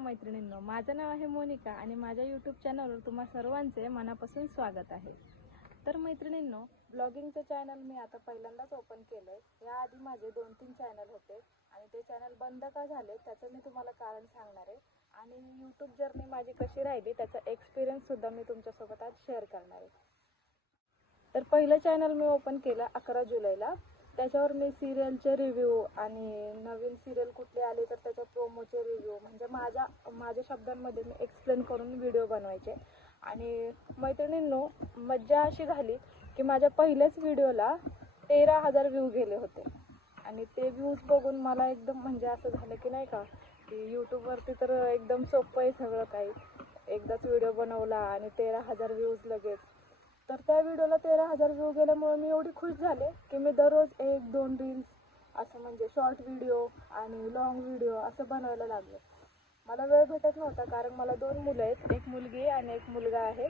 मैत्रिणींनो, माझं नाव आहे मोनिका आणि माझ्या यूट्यूब चॅनलवर तुम्हा सर्वांचे मनापासून स्वागत आहे। तर मैत्रिणींनो, ब्लॉगिंगचं चॅनल मी आता पहिल्यांदाच ओपन केलं आहे। याआधी माझे 2-3 चॅनल होते आणि ते चॅनल बंद का झाले त्याचं मी तुम्हाला कारण सांगणार आहे आणि यूट्यूब जर्नी माझी कशी राहिली त्याचा एक्सपिरियन्ससुद्धा मी तुमच्यासोबत आज शेअर करणार आहे। तर पहिलं चॅनल मी ओपन केलं 11 जुलैला। त्याच्यावर मी सिरियलचे रिव्ह्यू आणि नवीन सिरियल कुठली आली तर त्याच्या प्रोमोचे रिव्ह्यू म्हणजे माझ्या शब्दांमध्ये मी एक्सप्लेन करून व्हिडिओ बनवायचे। आणि मैत्रिणींनो, मज्जा अशी झाली की माझ्या पहिल्याच व्हिडिओला 13,000 व्ह्यू गेले होते आणि ते व्ह्यूज बघून मला एकदम म्हणजे असं झालं की नाही का की यूट्यूबवरती तर एकदम सोपं आहे सगळं काही। एकदाच व्हिडिओ बनवला आणि 13,000 व्ह्यूज लगेच। तर त्या व्हिडिओला 13,000 व्ह्यू गेल्यामुळे मी एवढी खुश झाले की मी दररोज 1-2 रील्स असं म्हणजे शॉर्ट व्हिडिओ आणि लॉंग व्हिडिओ असं बनवायला लागले। मला वेळ भेटत नव्हता कारण मला 2 मुलं आहेत, एक मुलगी आणि एक मुलगा आहे।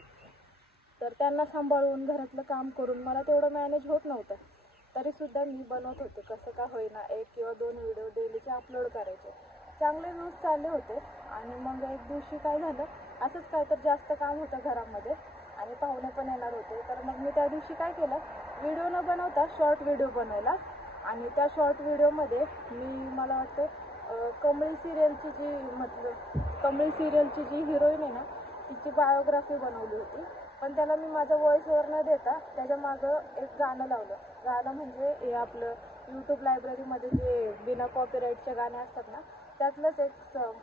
तर त्यांना सांभाळून घरातलं काम करून मला तेवढं मॅनेज होत नव्हतं। तरीसुद्धा मी बनवत होते, कसं का होईना 1 किंवा 2 व्हिडिओ डेलीचे अपलोड करायचे। चांगले व्ह्यूज चालले होते आणि मग एक दिवशी काय झालं, असंच काय तर जास्त काम होतं घरामध्ये आणि पाहुणे पण येणार होते। तर मग मी त्या दिवशी काय केलं, व्हिडिओ न बनवता शॉर्ट व्हिडिओ बनवला आणि त्या शॉर्ट व्हिडिओमध्ये मला वाटतं कमळी सिरियलची जी हिरोईन आहे ना तिची बायोग्राफी बनवली होती। पण त्याला मी माझा व्हॉइस ओव्हर न देता त्याच्या मागं एक गाणं लावलं। गाणं म्हणजे हे आपलं यूट्यूब लायब्ररीमध्ये जे बिना कॉपीराईटचे गाणे असतात ना त्यातलंच एक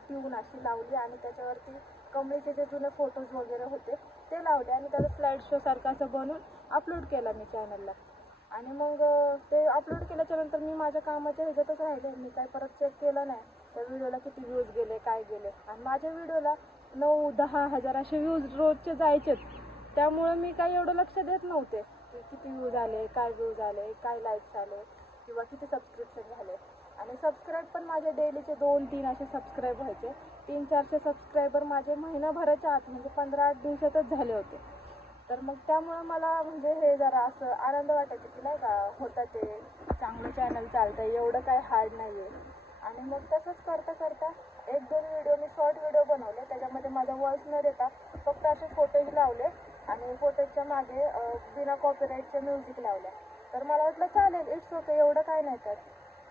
ट्यून अशी लावली आणि त्याच्यावरती कमळीचे जे जुने फोटोज वगैरे होते ते लावले आणि त्याला स्लाईड शो सारखं असं बनवून अपलोड केला मी चॅनलला। आणि मग ते अपलोड केल्याच्या नंतर मी माझ्या कामाच्या ह्याच्यातच राहिले, मी काय परत चेक केलं नाही त्या व्हिडिओला किती व्ह्यूज गेले काय गेले। आणि माझ्या व्हिडिओला 9-10 हजार असे व्ह्यूज रोजचे जायचेच, त्यामुळे मी काही एवढं लक्ष देत नव्हते की किती व्ह्यूज आले, काय व्ह्यूज आले, काय लाईक्स आले किंवा किती सबस्क्रिप्शन झाले। आणि सबस्क्राईब पण माझे डेलीचे 2-3 असे सबस्क्राईब व्हायचे। 300-400 सबस्क्रायबर माझे महिनाभराच्या आत म्हणजे 15-8 दिवसातच झाले होते। तर मग त्यामुळे मला म्हणजे हे जरा असं आनंद वाटायचा की नाही का होतं ते चांगलं चॅनल चालतंय, एवढं काय हार्ड नाही आहे। आणि मग तसंच करता करता 1-2 व्हिडिओ मी शॉर्ट व्हिडिओ बनवले, त्याच्यामध्ये माझा व्हॉइस न देता फक्त असे फोटोज लावले आणि फोटोजच्या मागे बिना कॉपीराईटचे म्युझिक लावल्या। तर मला वाटलं चालेल, इट्स ओके, एवढं काय नाही त्यात।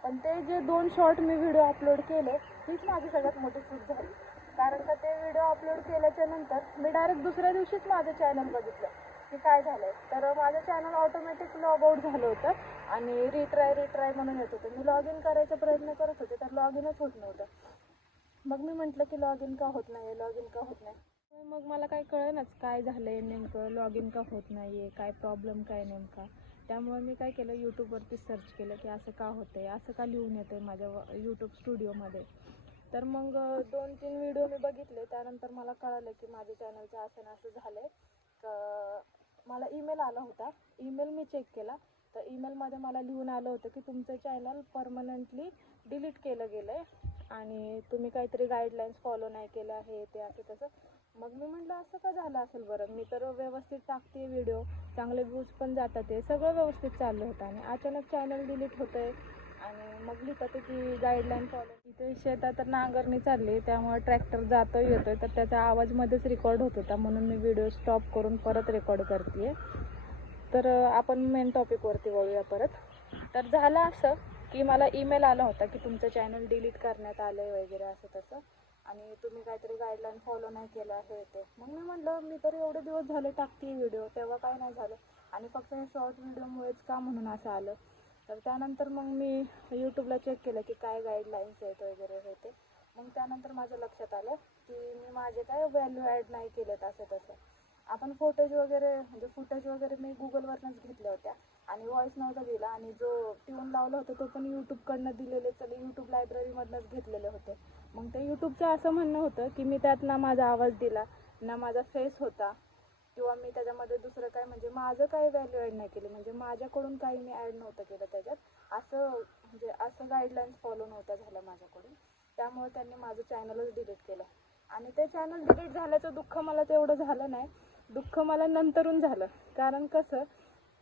पण ते जे 2 शॉर्ट मी व्हिडिओ अपलोड केले तीच माझी सगळ्यात मोठी चूक झाली। कारण का ते व्हिडिओ अपलोड केल्याच्या नंतर मी डायरेक्ट दुसऱ्या दिवशीच माझं चॅनल बघितलं की काय झालंय। तर माझं चॅनल ऑटोमॅटिक लॉग आउट झालं होतं आणि रिट्राय म्हणून येत होतं। मी लॉग इन करायचा प्रयत्न करत होते तर लॉग इनच होत नव्हतं। मग मी म्हटलं की लॉग इन का होत नाही। मग मला काही कळेनाच काय झालंय नेमकं, लॉग इन का होत नाही आहे, काय प्रॉब्लेम काय नेमका। त्यामुळे मी काय केलं, यूट्यूबवरती सर्च केलं की असं का होतं आहे, असं का लिहून येतं आहे माझ्या यूट्यूब स्टुडिओमध्ये। तर मग 2-3 व्हिडिओ मी बघितले, त्यानंतर मला कळालं की माझ्या चॅनलचं असं झालं आहे। मला ईमेल आला होता, ईमेल मी चेक केला तर ईमेलमध्ये मला लिहून आलं होतं की तुमचं चॅनल परमनंटली डिलीट केलं गेलं आहे आणि तुम्ही काहीतरी गाईडलाईन्स फॉलो नाही केलं आहे ते असं तसं। मग मी म्हटलं असं का झालं असेल बरं, मी तर व्यवस्थित टाकते व्हिडिओ, चांगले व्ह्यूज पण जातात, ते सगळं व्यवस्थित चाललं होतं आणि अचानक चॅनल डिलीट होतं आहे। आणि मग लिहितात की गाईडलाईन फॉलो। इथे शेतात नांगरणी चालली त्यामुळे ट्रॅक्टर जातो येतोय तर त्याचा आवाज मध्येच रेकॉर्ड होत होता, म्हणून मी व्हिडिओ स्टॉप करून परत रेकॉर्ड करते। तर आपण मेन टॉपिकवरती वळूया परत। तर झालं असं की मला ईमेल आला होता की तुमचं चॅनल डिलीट करण्यात आलं आहे वगैरे असं तसं आणि तुम्ही काहीतरी गाईडलाईन फॉलो नाही केलं आहे ते। मग मी म्हटलं मी तर एवढे दिवस झाले टाकते व्हिडिओ, तेव्हा काय नाही झालं आणि फक्त हे शॉर्ट व्हिडिओमुळेच का म्हणून असं आलं। तर त्यानंतर मग मी यूट्यूबला चेक केलं की काय गाईडलाईन्स आहेत वगैरे हे ते। मग त्यानंतर माझ्या लक्षात आलं की मी माझे काय व्हॅल्यू ॲड नाही केलेत असं तसं। आपण फुटेज वगैरे मी गुगलवरनंच घेतल्या होत्या आणि व्हॉइस नव्हता दिला आणि जो ट्यून लावला होता तो पण यूट्यूबकडनं दिलेले यूट्यूब लायब्ररीमधनंच घेतलेले होते। मग ते यूट्यूबचं असं म्हणणं होतं की मी त्यात ना माझा आवाज दिला ना माझा फेस होता किंवा मी त्याच्यामध्ये दुसरं काय म्हणजे माझं काही व्हॅल्यू ॲड नाही केली, म्हणजे माझ्याकडून काही मी ॲड नव्हतं केलं त्याच्यात, असं गाईडलाईन्स फॉलो नव्हत्या झाल्या माझ्याकडून। त्यामुळे त्यांनी माझं चॅनलच डिलीट केलं आणि ते चॅनल डिलीट झाल्याचं दुःख मला तेवढं झालं नाही, दुःख मला नंतरून झालं। कारण कसं,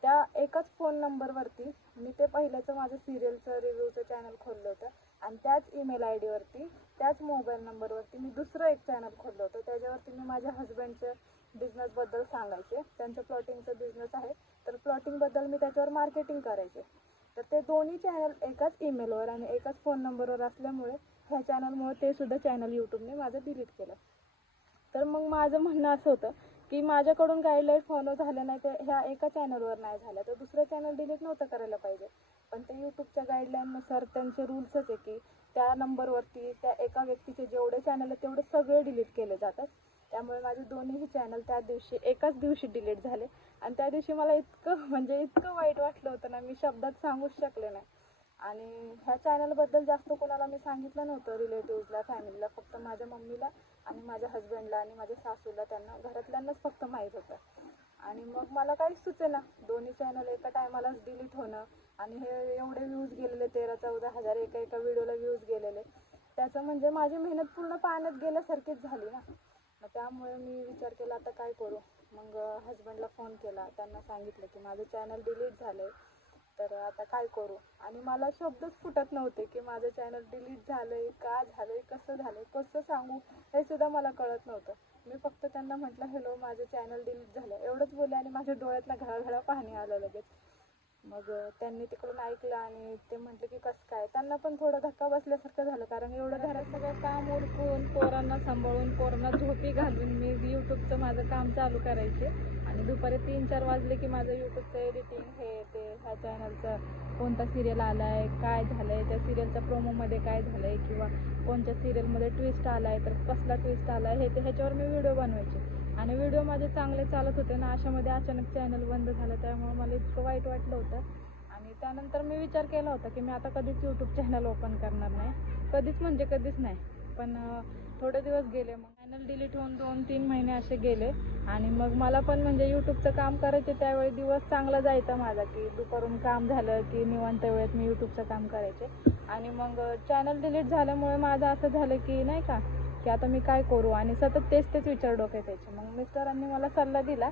त्या एकाच फोन नंबरवरती मी ते पहिल्याचं माझं सिरियलचं रिव्ह्यूचं चॅनल खोललं होतं आणि त्याच ईमेल आय डीवरती त्याच मोबाईल नंबरवरती मी दुसरं एक चॅनल खोललं होतं. त्याच्यावरती मी माझ्या हस्बंडच्या बिझनेसबद्दल सांगायचे. त्यांचं प्लॉटिंगचं बिझनेस आहे, तर प्लॉटिंगबद्दल मी त्याच्यावर मार्केटिंग करायचे. तर ते दोन्ही चॅनल एकाच ईमेलवर आणि एकाच फोन नंबरवर असल्यामुळे ह्या चॅनलमुळे ते सुद्धा चॅनल यूट्यूबने माझं डिलीट केलं. तर मग माझं म्हणणं असं होतं की माझ्याकडून गाईडलाईन फॉलो झाल्या नाही, तर ह्या एका चॅनलवर नाही झाल्या तर दुसरं चॅनल डिलीट नव्हतं करायला पाहिजे. पण ते यूट्यूबच्या गाईडलाईननुसार त्यांचे रूल्सच आहे की त्या नंबरवरती त्या एका व्यक्तीचे जेवढे चॅनल आहेत तेवढे सगळे डिलीट केले जातात. त्यामुळे माझे दोन्हीही चॅनल त्या दिवशी एकाच दिवशी डिलीट झाले. आणि त्या दिवशी मला इतकं वाईट वाटलं होतं ना, मी शब्दात सांगूच शकले नाही. आणि ह्या चॅनलबद्दल जास्त कोणाला मी सांगितलं नव्हतं, रिलेटिव्हजला, फॅमिलीला. फक्त माझ्या मम्मीला आणि माझ्या हस्बंडला आणि माझ्या सासूला, त्यांना घरातल्यांनाच फक्त माहीत होतं. आणि मग मला काहीच सुचेना, दोन्ही चॅनल एका टायमालाच डिलीट होणं आणि हे एवढे व्ह्यूज गेलेले, 13-14 हजार एका व्हिडिओला व्ह्यूज गेलेले, त्याचं म्हणजे माझी मेहनत पूर्ण पाण्यात गेल्यासारखीच झाली ना. मग त्यामुळे मी विचार केला आता काय करू. मग हस्बंडला फोन केला, त्यांना सांगितलं की माझं चॅनल डिलीट झालं आहे, तर आता काय करू. आणि मला शब्दच फुटत नव्हते की माझं चॅनल डिलीट झालं आहे, का झालं आहे, कसं झालं आहे, कसं सांगू हे सुद्धा मला कळत नव्हतं. मी फक्त त्यांना म्हटलं हॅलो माझं चॅनल डिलीट झालं एवढंच बोलले आणि माझ्या डोळ्यातनं घळाघळा पाणी आलं लगेच. मग त्यांनी तिकडून ऐकलं आणि ते म्हटलं की कसं काय. त्यांना पण थोडं धक्का बसल्यासारखं झालं, कारण एवढं घरात सगळं काम उरकून पोरांना सांभाळून पोरांना झोपी घालून मी यूट्यूबचं माझं काम चालू करायचे. आणि दुपारी 3-4 वाजले की माझं यूट्यूबचं एडिटिंग हे ते, ह्या चॅनलचं कोणता सिरियल आला आहे, काय झालं आहे, त्या सिरियलच्या प्रोमोमध्ये काय झालं आहे, किंवा कोणत्या सिरियलमध्ये ट्विस्ट आला आहे तर कसला ट्विस्ट आला आहे हे ते, ह्याच्यावर मी व्हिडिओ बनवायचे. आणि व्हिडिओ माझे चांगले चालत होते ना, अशामध्ये अचानक चॅनल बंद झालं. त्यामुळे मला इतकं वाईट वाटलं होतं. आणि त्यानंतर मी विचार केला होता की मी आता कधीच यूट्यूब चॅनल ओपन करणार नाही, कधीच म्हणजे कधीच नाही. पण थोडे दिवस गेले, मग चॅनल डिलीट होऊन 2-3 महिने असे गेले. आणि मग मला पण म्हणजे यूट्यूबचं काम करायचे, त्यावेळी दिवस चांगला जायचा माझा, की दुपारून काम झालं की निवांत वेळेत मी यूट्यूबचं काम करायचे. आणि मग चॅनल डिलीट झाल्यामुळे माझं असं झालं की नाही का, की आता मी काय करू. आणि सतत तेच विचार डोक्यात यायचे. मग मिस्टरांनी मला सल्ला दिला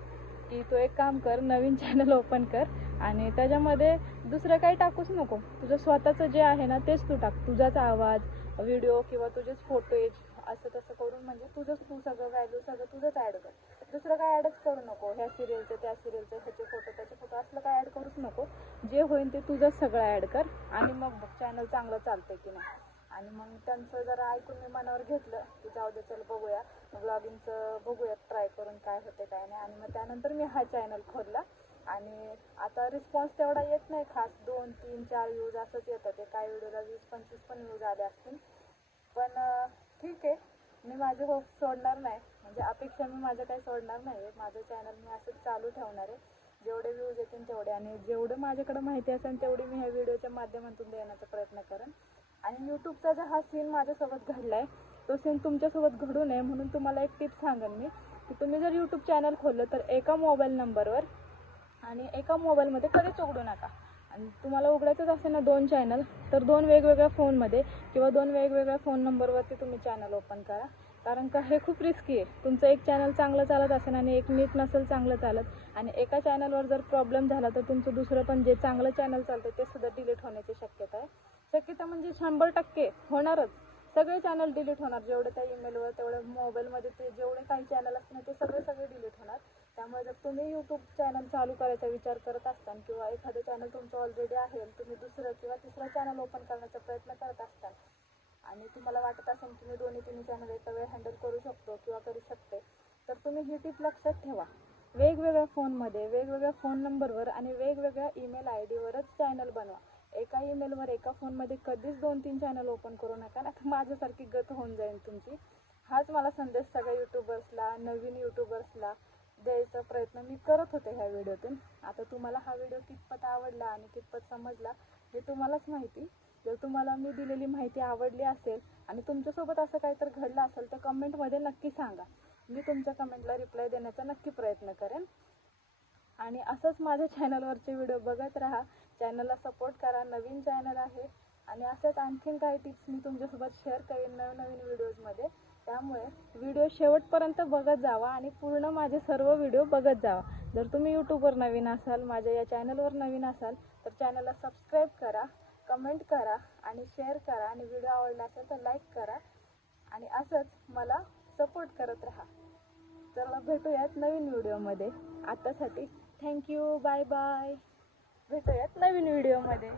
की तू एक काम कर, नवीन चॅनल ओपन कर आणि त्याच्यामध्ये दुसरं काही टाकूच नको, तुझं स्वतःचं जे आहे ना तेच तू टाक, तुझाच आवाज, व्हिडिओ किंवा तुझेच फोटोज, असं तसं करून म्हणजे तू सगळं व्हॅल्यू सगळं तुझंच ॲड कर. दुसरं काय ॲडच करू नको, ह्या सिरियलचं त्या सिरियलचं ह्याचे फोटो त्याचे फोटो असलं काय ॲड करूच नको. जे होईल ते तुझंच सगळं ॲड कर आणि मग बघ चॅनल चांगलं चालतंय की नाही. आणि मग त्यांचं जरा ऐकून मी मनावर घेतलं की जाऊ दे चल बघूया, ब्लॉगिंगचं बघूयात ट्राय करून काय होते काय नाही. आणि मग त्यानंतर मी हा चॅनल खोलला. आणि आता रिस्पॉन्स तेवढा येत नाही खास, 2-3-4 व्ह्यूज असंच येतं. ते काय व्हिडिओला 20-25 पण व्ह्यूज आले असतील. पण ठीक आहे, मी माझे होप सोडणार नाही, म्हणजे अपेक्षा मी माझं काही सोडणार नाही. माझं चॅनल मी असंच चालू ठेवणार आहे, जेवढे व्ह्यूज येतील तेवढे. आणि जेवढं माझ्याकडे माहिती असेल तेवढी मी ह्या व्हिडिओच्या माध्यमातून देण्याचा प्रयत्न करेन. आणि यूट्यूबचा जो हा सीन माझ्यासोबत घडला आहे, तो सीन तुमच्यासोबत घडू नये म्हणून तुम्हाला एक टिप सांगेन मी, की तुम्ही जर यूट्यूब चॅनल खोललं तर एका मोबाईल नंबरवर आणि एका मोबाईलमध्ये कधीच उघडू नका. आणि तुम्हाला उघडायचंच असेल ना 2 चॅनल, तर 2 वेगवेगळ्या फोनमध्ये किंवा 2 वेगवेगळ्या फोन नंबरवरती तुम्ही चॅनल ओपन करा. कारण का हे खूप रिस्की आहे. तुमचं एक चॅनल चांगलं चालत असेल आणि एक नीट नसेल चांगलं चालत, आणि एका चॅनलवर जर प्रॉब्लेम झाला तर तुमचं दुसरं पण जे चांगलं चॅनल चालतं ते सुद्धा डिलीट होण्याची शक्यता आहे. शक्यता म्हणजे 100% होणारच. सगळे चॅनल डिलीट होणार, जेवढे त्या ईमेलवर तेवढे मोबाईलमध्ये ते जेवढे काही चॅनल असतील ते सगळे डिलीट होणार. त्यामुळे जर तुम्ही यूट्यूब चॅनल चालू करायचा विचार करत असताल किंवा एखादं चॅनल तुमचं ऑलरेडी आहे, तुम्ही दुसरं किंवा तिसरं चॅनल ओपन करण्याचा प्रयत्न करत असताल आणि तुम्हाला वाटत असेल की मी 2-3 चॅनल एका वेळ हँडल करू शकतो किंवा करू शकते, तर तुम्ही ही टिप लक्षात ठेवा. वेगवेगळ्या फोनमध्ये वेगवेगळ्या फोन नंबरवर आणि वेगवेगळ्या ईमेल आय डीवरच चॅनल बनवा. एका ईमेलवर एका फोनमध्ये कधीच 2-3 चॅनल ओपन करू नका, नाही माझ्यासारखी गत होऊन जाईल तुमची. हाच मला संदेश सगळ्या यूट्यूबर्सला, नवीन यूट्यूबर्सला द्यायचा प्रयत्न मी करत होते ह्या व्हिडिओतून. आता तुम्हाला हा व्हिडिओ कितपत आवडला आणि कितपत समजला हे तुम्हालाच माहिती. जर तुम्हाला मी दिलेली माहिती आवडली असेल आणि तुमच्यासोबत असं काहीतरी घडलं असेल तर कमेंटमध्ये नक्की सांगा. मी तुमच्या कमेंटला रिप्लाय देण्याचा नक्की प्रयत्न करेन. आणि असंच माझ्या चॅनलवरचे व्हिडिओ बघत राहा, चॅनलला सपोर्ट करा. नवीन चॅनल आहे आणि असंच आणखीन काही टिप्स मी तुमच्यासोबत शेअर करेन नवीन व्हिडिओजमध्ये. त्यामुळे व्हिडिओ शेवटपर्यंत बघत जावा आणि पूर्ण माझे सर्व व्हिडिओ बघत जावा. जर तुम्ही यूट्यूबवर नवीन असाल, माझ्या या चॅनलवर नवीन असाल, तर चॅनलला सबस्क्राईब करा, कमेंट करा आणि शेअर करा आणि व्हिडिओ आवडला असेल तर लाईक करा आणि असंच मला सपोर्ट करत राहा. चला भेटूयात नवीन व्हिडिओमध्ये. आतासाठी थँक्यू, बाय बाय. भेटूयात नवीन व्हिडिओमध्ये.